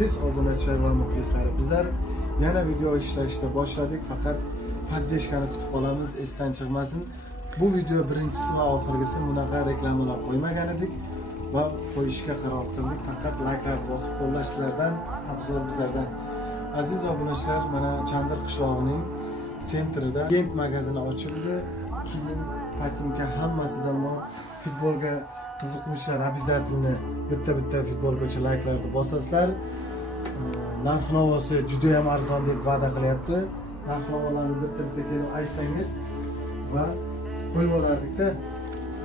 Aziz obunachilar va muxlislar, bizlar yana video ishlashda boshladik, faqat poddeshkani kutib qolamiz, esdan chiqmasin. Bu video birinchisi va oxirgisi, bunaqa reklamalar qo'ymagan edik va qo'yishga qaror qildik. Faqat layklarni bosib qo'llashlardan, afzal bizlardan. Aziz obunachilar, mana Chandir qishlog'ining sentrida Gent magazini ochildi. Kiyim, patinka hammasidan bor. Futbolga qiziquvchilar обязательно bitta futbolga uchun layklarni bosasizlar. Narx-navosi juda ham arzon deb va'da qilyapti. Narx-navolarni bitta kelib aytsangiz va qo'yib yuborardik-da.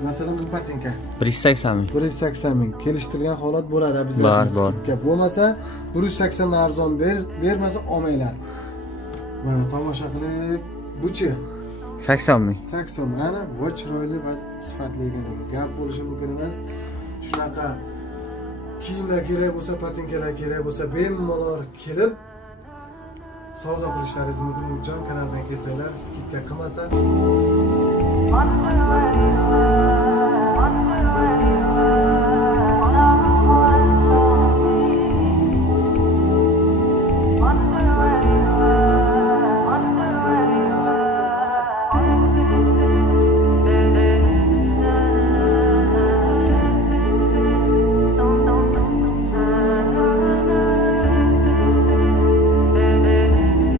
Masalan, bu patinka 180 ming. 180 ming kelishtirgan holat bo'ladi obязательно. Bo'lmasa 180 dan arzon bermasa olmanglar. Mana tomosha qilib, buchi 80 ming. 80 ming. Ana va chiroyli va sifatli ekan. Gap bo'lishi mumkin emas. Shunaqa kiyimlar kerak bo'lsa, patinkalar kerak bo'lsa, bemalol kelib savdo qilishlaringiz mumkin. Nurjon kanaldan kelsanglar, skidka qilmasa